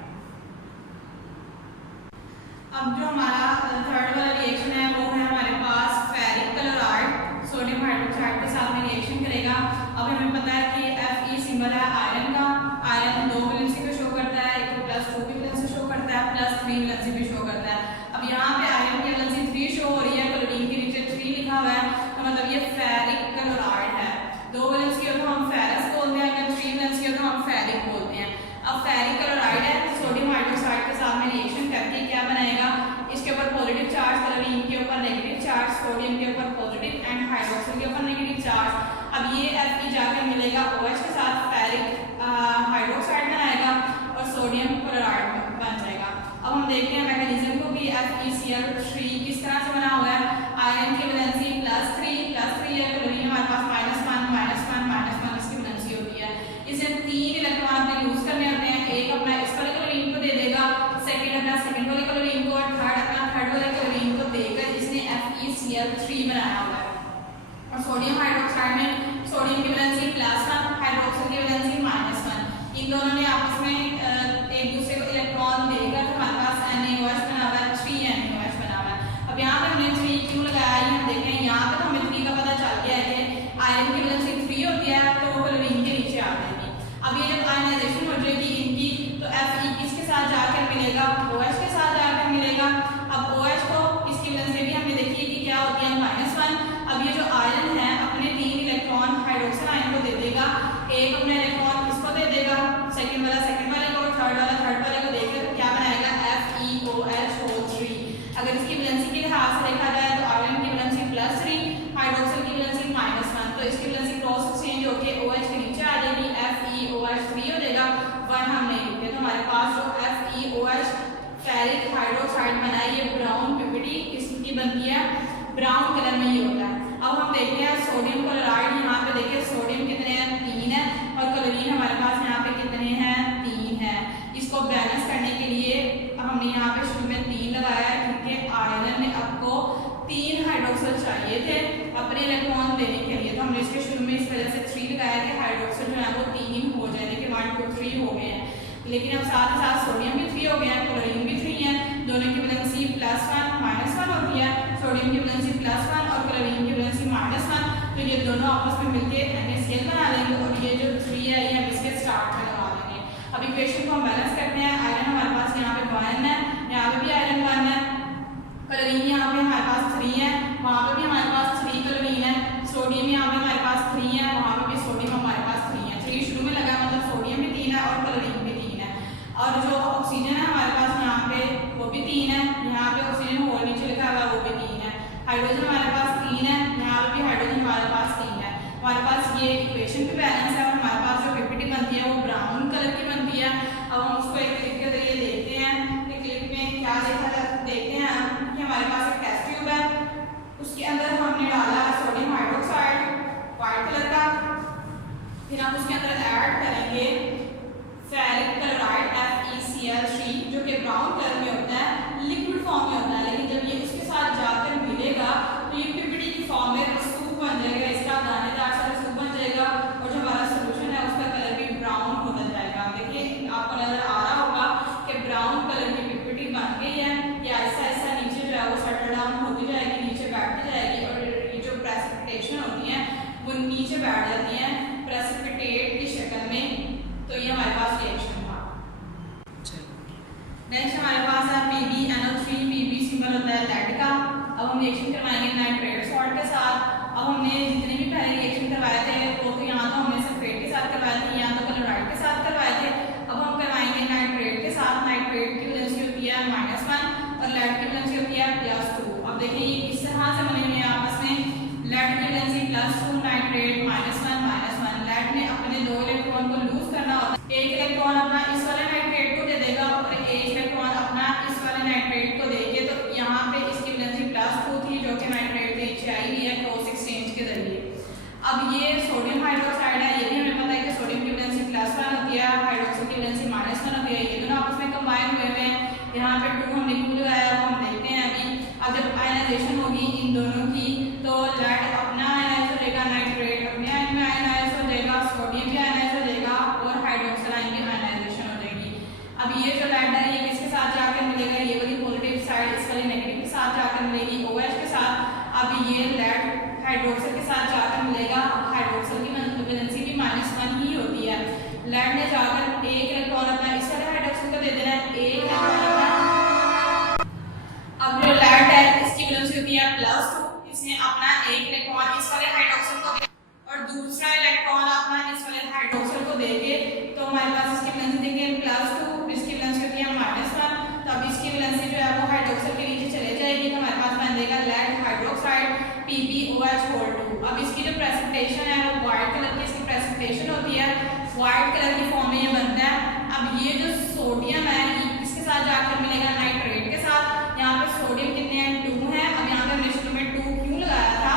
अब जो हमारा थर्ड वाला रिएक्शन है वो है हमारे पास फेरिक क्लोराइड सोडियम हाइड्रोक्साइड के साथ में रिएक्शन करेगा। अब हमें पता है कि Fe सिंबल है आयरन का, आयरन 2 वैलेंसी को शो करता है, एक +2 की वैलेंसी शो करता है, +3 वैलेंसी भी शो करता है। अब यहाँ पे आयरन की वैलेंसी 3 शो हो रही है, क्लोरीन के नीचे 3 लिखा हुआ है, तो मतलब ये फेरिक क्लोराइड है। 2 वैलेंसी हो तो हम फेरस बोलते हैं, अगर 3 वैलेंसी हो तो हम फेरिक बोलते हैं। अब फेरिक क्लोराइड है, सोडियम हाइड्रोक्साइड के साथ में रिएक्शन करके क्या बनाएगा, इसके ऊपर पॉजिटिव चार्ज, क्लोरीन के ऊपर नेगेटिव चार्ज, सोडियम के ऊपर पॉजिटिव एंड हाइड्रोक्साइड के ऊपर नेगेटिव चार्ज। अब ये Fe जाकर मिलेगा OH के साथ, फेरिक हाइड्रोक्साइड बनाएगा और सोडियम क्लोराइड बन जाएगा। अब हम देखते हैं मैकेनिज्म को कि FeCl3 किस तरह से बना हुआ है। आयरन की वैलेंसी +3 है, क्लोरीन हमारे पास -1 इसकी वैलेंसी होती है। इसे 3 इलेक्ट्रॉन अपने यूज करने होते हैं। एक अपना इस वाले क्लोरीन को दे देगा, सेकंड अपना सेकंड वाले क्लोरीन को, और थर्ड अपना थर्ड वाले क्लोरीन को देकर इसने FeCl3 बनाया हुआ है। और सोडियम हाइड्रोक्साइड में सोडियम की वैलेंसी +1, हाइड्रोक्साइड की वैलेंसी -1। इन दोनों ने आपस में एक दूसरे को इलेक्ट्रॉन देकर हमारे पास NaOH बना हुआ है, 3 NaOH बना हुआ है। अब यहाँ पे हमने 3 क्यों लगाया है, हम देखें यहाँ पे तो हमें 3 का पता चल गया है कि आयरन की वैलेंसी 3 होती है तो वो क्लोरीन के नीचे आ जाएगी। अब ये जब आयनाइजेशन हो जाएगी इनकी तो Fe किसके साथ जाकर मिलेगा, OH के साथ जाकर मिलेगा। अब OH को इसकी वैलेंसी भी हमने देखी है कि क्या होती है, -1। अब ये जो आयरन है अपने 3 इलेक्ट्रॉन हाइड्रोक्साइड आयन को दे देगा, एक अपना इलेक्ट्रॉन इसको दे देगा, सेकंड वाला सेकंड वाले को, थर्ड वाला थर्ड वाले को देकर क्या बनाएगा, FeOH3। अगर इसकी वैलेंसी के लिहाज से देखा जाए तो आयरन की वैलेंसी +3, हाइड्रोक्साइड की वैलेंसी -1, तो इसकी वैलेंसी क्रॉस एक्सचेंज होकर OH के नीचे आ जाएगी, FeOH3 हो जाएगा। 1 हम नहीं लिखते तो हमारे पास जो FeOH फेरिक हाइड्रोक्साइड बनाई ये ब्राउन पिपिटी इसकी बनती है, ब्राउन कलर में ये होता है। अब हम देखते हैं सोडियम क्लोराइड, यहाँ पे देखिए सोडियम कितने हैं, 3 है, और क्लोरीन हमारे पास यहाँ पे कितने हैं, 3 है। इसको बैलेंस करने के लिए हमने यहाँ पे शुरू में 3 लगाया है क्योंकि आयरन ने आपको 3 हाइड्रोक्साइड चाहिए थे अपने इलेक्ट्रॉन देने के लिए, तो हमने इसके शुरू में इस वजह से 3 लगाया कि हाइड्रोक्साइड जो है वो 3 ही हो जाए, देखिए 1 2 3 हो गए हैं। लेकिन अब साथ ही साथ सोडियम भी 3 हो गया है, क्लोरीन भी 3 है, दोनों की वैलेंसी +1 -1 होती है, सोडियम की वैलेंसी +1 और क्लोरीन की वैलेंसी -1, तो ये दोनों आपस में मिलके NaCl बना लेंगे और ये जो 3 है ये हम इसके स्टार्ट में लगा देंगे। अब इक्वेशन को हम बैलेंस करते हैं। आयरन हमारे पास यहाँ पे 1 है, यहाँ पे भी आयरन 1 है, क्लोरीन यहाँ पे हमारे पास 3 है, वहाँ पे भी हमारे पास 3 क्लोरीन है, सोडियम यहाँ पे हमारे पास 3 है, वहाँ पे भी सोडियम हमारे पास 3 है। 3 शुरू में लगा मतलब सोडियम भी 3 है और क्लोरीन भी 3 है। और जो ऑक्सीजन है हमारे पास यहाँ पे वो भी 3 है, यहाँ पे ऑक्सीजन होल नीचे लिखा हुआ है वो भी 3 है, हाइड्रोजन हमारे पास 3 है, यहाँ पे भी हाइड्रोजन हमारे पास 3 है। हमारे पास ये इक्वेशन भी बैलेंस है और हमारे पास जो पीपीटी बनती है वो ब्राउन कलर की बनती है। अब हम उसको एक क्लिक के जरिए देखते हैं कि क्लिक में क्या देखा जाता है। देखते हैं हम कि हमारे पास एक टेस्ट ट्यूब है, उसके अंदर हमने डाला सोडियम हाइड्रोक्साइड व्हाइट कलर का, फिर हम उसके अंदर ऐड करेंगे फेरिक क्लोराइड FeCl3 जो कि ब्राउन कलर में होता है, लिक्विड फॉर्म में होता है, लेकिन जब ये उसके साथ जाकर मिलेगा तो ये पीपीटी की फॉर्म में रसूख बन जाएगा, इसका दानेदार सा रसूख बन जाएगा और जो हमारा सोल्यूशन है उसका कलर भी ब्राउन होता जाएगा। देखिए आपको नजर आ रहा होगा कि ब्राउन कलर की पीपीटी बन गई है, ये ऐसा ऐसा नीचे जो है वो सेटल डाउन होती जाएगी, नीचे बैठती जाएगी और ये जो प्रेसिपिटेशन होती है वो नीचे बैठ जाती है प्रेसिपिटेट की शक्ल में। तो ये हमारे पास रिएक्शन था। नेक्स्ट हमारे पास है PbNO3, Pb सिंबल होता है लेड का। अब हम रिएक्शन करवाएंगे नाइट्रेट सॉल्ट के साथ। अब हमने जितने भी पहले रिएक्शन करवाए थे वो तो यहाँ तो हमने सल्फेट के साथ करवाए थे, यहाँ तो क्लोराइड के साथ करवाए थे। अब हम करवाएंगे नाइट्रेट के साथ। नाइट्रेट की वैलेंसी होती है -1 और लेड की वैलेंसी होती है +2। अब देखिए इस तरह से बने हुए आपस में, लेड की वैलेंसी +2, नाइट्रेट -1। लेड ने अपने 2 इलेक्ट्रॉन को लूज करना होता है, एक इलेक्ट्रॉन अपना इस वाले नाइट्रेट को दे देगा और एक इलेक्ट्रॉन अपना इस वाले नाइट्रेट को देंगे, तो यहाँ पे इसकी वैलेंसी +2 थी जो कि नाइट्रेट के नीचे आई हुई है क्रॉस एक्सचेंज के जरिए। अब ये सोडियम हाइड्रोक्साइड है, ये भी हमें पता है कि सोडियम की वैलेंसी +1 होती है, हाइड्रोक्साइड की वैलेंसी -1 होती है, ये दोनों आपस में कंबाइन हुए हुए हैं। यहाँ पे 2 हमने क्यों लगाया वो हम देखते हैं अभी। अब जब आयनाइजेशन होगी इन दोनों की तो लेड अपना आयनाइज हो जाएगा, नाइट्रेट अपने आयन में आयनाइज हो जाएगा, सोडियम भी आयनाइज हो जाएगा और हाइड्रोक्साइड आयन की आयनाइजेशन हो जाएगी। अब ये जो लेड है ये किसके साथ जाकर मिलेगा, ये वाली पॉजिटिव साइड इस वाली नेगेटिव के साथ जाकर मिलेगी OH के साथ। अब ये लेड हाइड्रोक्साइड के साथ जाकर मिलेगा, हाइड्रोक्साइड की वैलेंसी भी -1 ही होती है। लेड ने जाकर एक इलेक्ट्रॉन अपना इस वाले हाइड्रोक्साइड को दे देना है, एक इलेक्ट्रॉन अपना। अब जो लेड है इसकी वैलेंसी होती है +2, इसने अपना एक इलेक्ट्रॉन इस वाले हाइड्रोक्साइड को और दूसरा इलेक्ट्रॉन अपना इस वाले हाइड्रोक्साइड को देके, तो हमारे पास इसकी वैलेंसी देखिए +2, इसकी वैलेंसी होती है -1। तो अब इसकी वैलेंसी जो है वो हाइड्रोक्साइड के नीचे चले जाएगी, तो हमारे पास बन जाएगा लेड हाइड्रोक्साइड PbOH2। अब इसकी जो प्रेसिपिटेशन है वो व्हाइट कलर की इसकी प्रेसिपिटेशन होती है, व्हाइट कलर की फॉर्म में ये बनता है। अब ये जो सोडियम है इसके साथ जाकर मिलेगा नाइट्रेट के साथ। यहाँ पे सोडियम कितने हैं 2 है। अब यहाँ पे हमने शुरू में 2 क्यों लगाया था,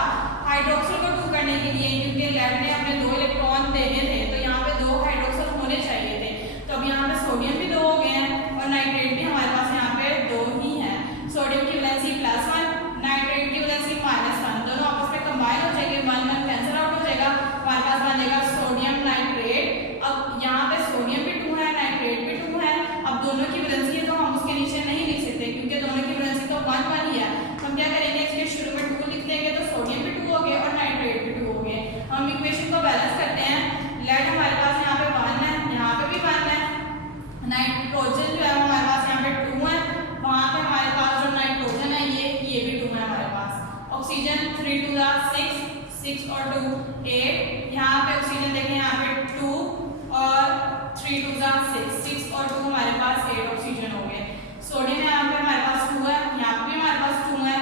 हाइड्रोक्सिल को 2 करने के लिए, क्योंकि लेड ने हमें 2 इलेक्ट्रॉन देने थे तो यहाँ पे 2 हाइड्रोक्सिल होने चाहिए थे। तो अब यहाँ पे सोडियम भी 2 हो गए हैं और नाइट्रेट भी हमारे पास यहाँ पे 2 ही है। सोडियम की वैलेंसी +1, नाइट्रेट की वैलेंसी -1, दोनों आपस में कंबाइन हो जाएंगे, 1 1 कैंसिल आउट हो जाएगा, हमारे पास बनेगा सोडियम नाइट्रेट। अब यहाँ पे सोडियम भी 2 है, नाइट्रेट भी 2 है। अब दोनों की वैलेंसी है तो हम उसके नीचे नहीं लिख सकते क्योंकि दोनों की वैलेंसी तो 1 1 ही है। हम क्या करेंगे, इसके शुरू में 2 लिख देंगे तो सोडियम भी 2 हो गए और नाइट्रेट भी 2 हो गए। हम इक्वेशन को बैलेंस करते हैं। लेड हमारे पास यहाँ पे 1 है, यहाँ पे भी 1 है। नाइट्रोजन जो है हमारे पास यहाँ पे 2 है, वहाँ पे हमारे पास जो नाइट्रोजन है ये भी 2 है हमारे पास। ऑक्सीजन 3 2 6, 6 और 2 8। यहाँ पे ऑक्सीजन देखें, यहाँ पे 2 और 3 2 6, 6 और 2 हमारे पास 8 ऑक्सीजन हो गए। सोडियम यहाँ पे हमारे पास 2 है, यहाँ पे भी हमारे पास 2 है।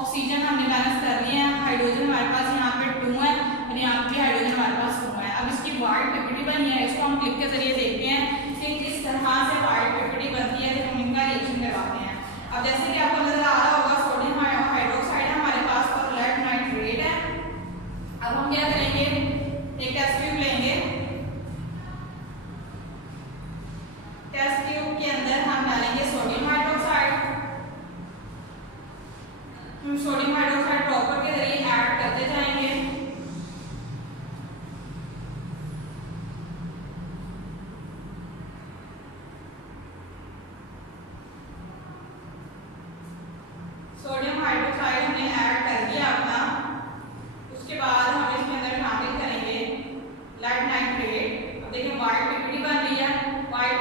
ऑक्सीजन हमने बैलेंस कर लिया है। हाइड्रोजन हमारे पास यहाँ पे 2 है और यहाँ पे हाइड्रोजन हमारे पास 2 है। अब इसकी वाइट पिपड़ी बनी है, इसको हम क्लिप के जरिए देखते हैं कि किस तरह से वाइट पिपड़ी बनती है, तो हम इनका रिएक्शन करवाते हैं। अब जैसे कि आपको नजर आ रहा होगा सोडियम हाइड्रोक्साइड है हमारे पास और लेड नाइट्रेट है। अब हम क्या करेंगे, एक टेस्ट ट्यूब लेंगे। टेस्ट ट्यूब के अंदर हम डालेंगे सोडियम हाइड्रोक्साइड। हम सोडियम हाइड्रोक्साइड ड्रॉपर के जरिए ऐड करते जाएंगे। सोडियम हाइड्रोक्साइड हमने ऐड कर दिया अपना। उसके बाद हम इसके अंदर शामिल करेंगे लेड नाइट्रेट। अब देखिए व्हाइट पिपड़ी बन रही है, व्हाइट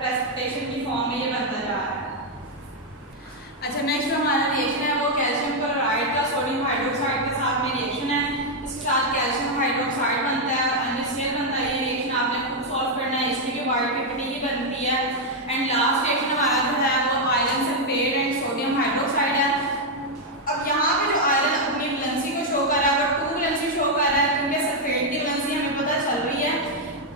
प्रेसिपिटेशन की फॉर्म में ये बनता जा रहा है। अच्छा, नेक्स्ट जो हमारा रिएक्शन है वो कैल्शियम क्लोराइड का सोडियम हाइड्रोक्साइड के साथ में रिएक्शन है। इसके साथ कैल्शियम हाइड्रोक्साइड बनता है, NaCl बनता है। ये रिएक्शन आपने खुद सॉल्व करना है, इसमें भी व्हाइट पिपड़ी ही बनती है। एंड लास्ट रिएक्शन हमारा जो है वो iron sulphate and sodium hydroxide है। अब यहाँ पे जो आयरन अपनी वैलेंसी को शो कर रहा है वो 2 वैलेंसी शो कर रहा है, क्योंकि सल्फेट की वैलेंसी हमें पता चल रही है।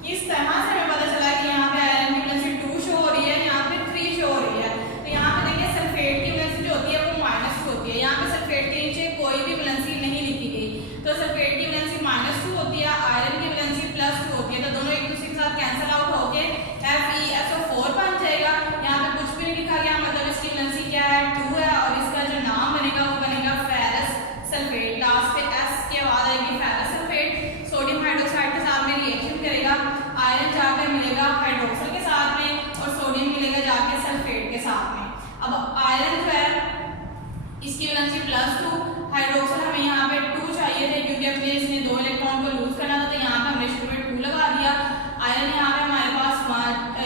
किस तरह से हमें पता चला कि यहाँ पे आयरन की वैलेंसी 2 शो हो रही है, यहाँ पे 3 शो हो रही है। तो यहाँ पे देखिए सल्फेट की वैलेंसी जो होती है वो -2 होती है। यहाँ पे सल्फेट के नीचे कोई भी वैलेंसी नहीं लिखी गई, तो सल्फेट की वैलेंसी -2 होती है, आयरन की वैलेंसी +2 होती है। तो दोनों एक दूसरे के साथ कैंसिल आउट होके FeSO4 बन जाएगा। यहाँ पे कुछ भी नहीं लिखा गया, मतलब इसकी वैलेंसी क्या है 2 है और इसका जो नाम बनेगा वो बनेगा फेरस सल्फेट। लास्ट पे S के बाद आएगी फेरस सल्फेट। सोडियम हाइड्रोक्साइड के साथ में रिएक्शन करेगा, आयरन जाकर मिलेगा हाइड्रोक्सिल के साथ में और सोडियम मिलेगा जाके सल्फेट के साथ में। अब आयरन जो है इसकी वैलेंसी +2, हाइड्रोक्सिल हमें यहाँ पे 2 चाहिए थे क्योंकि अपने इसने 2 इलेक्ट्रॉन को लूज करना था, तो यहाँ पे हमने शुरू में 2 लगा दिया। आयरन यहाँ पे हमारे पास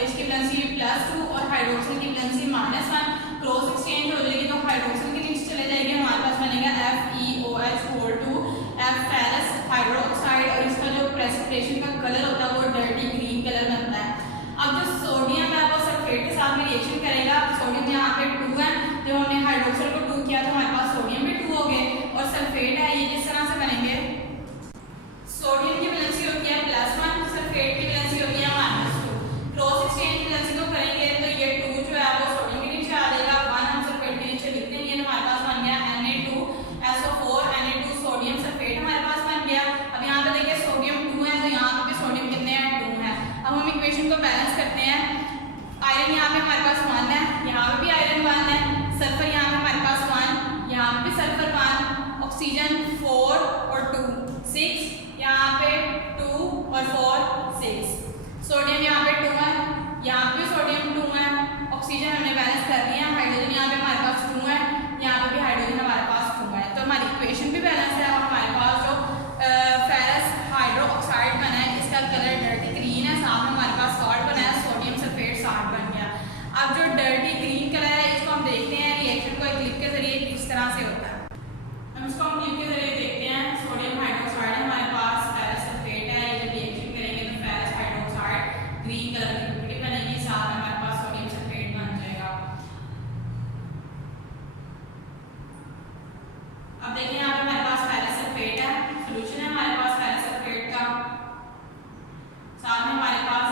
इसकी वैलेंसी +2 और हाइड्रोक्सिल की वैलेंसी -1। क्रॉस एक्सचेंज हो जाएगी तो हाइड्रोक्सिल के नीचे चले जाएंगे, हमारे पास बनेगा FeOH4 F फेरस हाइड्रोक्साइड और इसका जो प्रेसिपिटेशन का कलर होता है वो डर्टी ग्रीन कलर बनता है। अब जो सोडियम है वो सल्फेट के साथ में रिएक्शन करेगा। सोडियम यहाँ पे 2 है, जब हमने हाइड्रोक्साइड को 2 किया तो हमारे पास सोडियम भी 2 हो गए और सल्फेट है ये किस तरह से बनेंगे, सोडियम की वैलेंसी होती है +1, सल्फेट की वैलेंसी होती है -2। क्रॉस एक्सचेंज वैलेंसी को करेंगे तो ये 2 जो है वो सोडियम के नीचे आ जाएगा, 1 हम सल्फेट के नीचे लिख देंगे तो हमारे पास बन गया Na2SO4 Na2 सोडियम सल्फेट हमारे पास बन गया। अब यहाँ पे देखिए सोडियम 2 है तो यहाँ पे भी सोडियम कितने हैं 2 है। अब हम इक्वेशन को बैलेंस करते हैं। आयरन यहाँ पे हमारे पास 1 है, यहाँ पे भी आयरन 1 है, सल्फर यहाँ पे हमारे पास 1, यहाँ पे भी सल्फर 1, ऑक्सीजन 4 और 2 6, यहाँ पे 2 और 4 6, सोडियम यहाँ पे 2 है, यहाँ पे सोडियम 2 है, ऑक्सीजन हमने बैलेंस कर दिया, हाइड्रोजन यहाँ पे हमारे पास 2 है, यहाँ पे भी हाइड्रोजन हमारे पास 2 है। तो हमारी इक्वेशन भी बैलेंस है और हमारे पास जो फेरस हाइड्रोक्साइड बना है इसका कलर डर्टी ग्रीन है, साथ में हमारे पास सॉल्ट बना है सोडियम सल्फेट साल्ट बन गया। अब जो डर्टी ग्रीन कलर है इसको हम देखते हैं रिएक्शन को क्लिप के जरिए किस तरह से होता है। हम इसको हम क्लिप के जरिए देखते हैं। सोडियम हाइड्रोक्साइड है हमारे पास, फेरस सल्फेट है, ये जब रिएक्शन करेंगे तो फेरस हाइड्रोक्साइड ग्रीन कलर की पिपड़ी बनेगी, साथ में हमारे पास सोडियम सल्फेट बन जाएगा। अब देखिए यहाँ पे हमारे पास फेरस सल्फेट है, सोल्यूशन है हमारे पास फेरस सल्फेट का, साथ में हमारे पास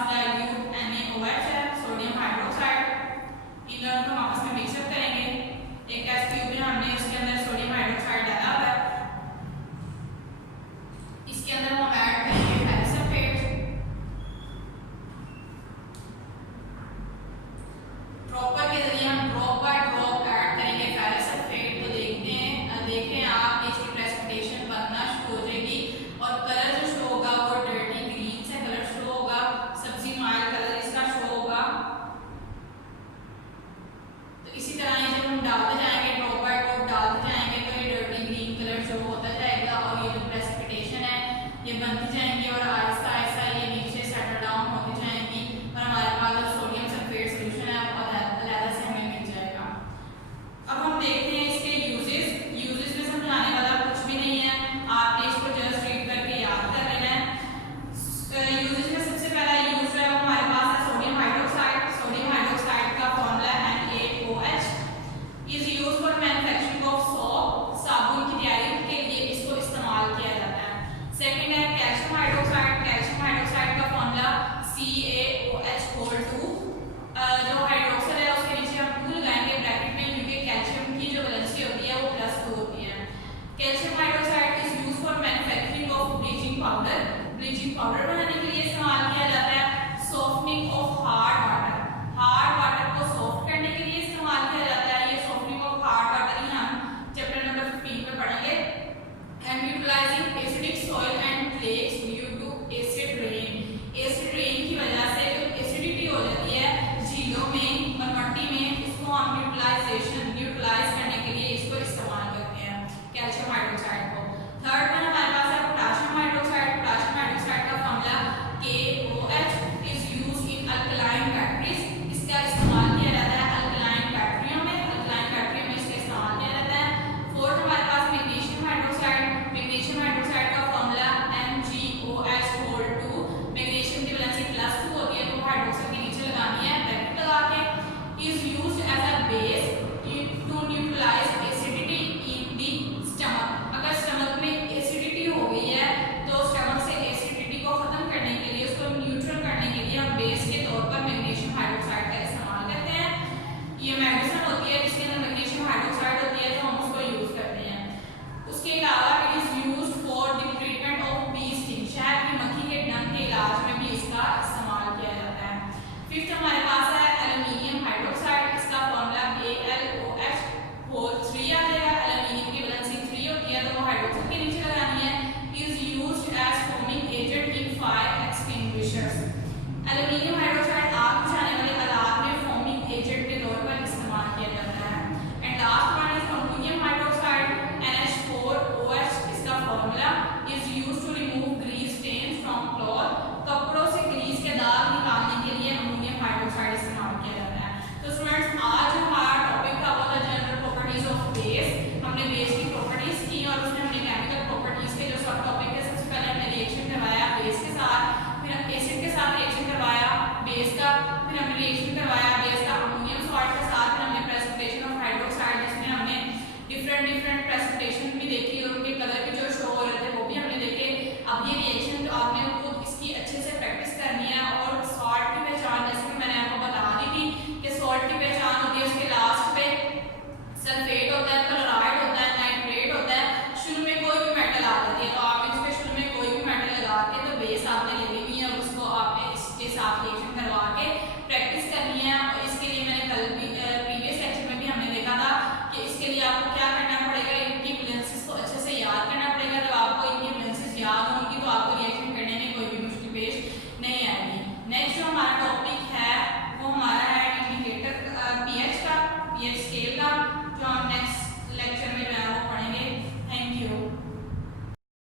में और मट्टी में इसको हम यूटिलाइज करने के लिए इसको इस्तेमाल करते हैं कैल्शियम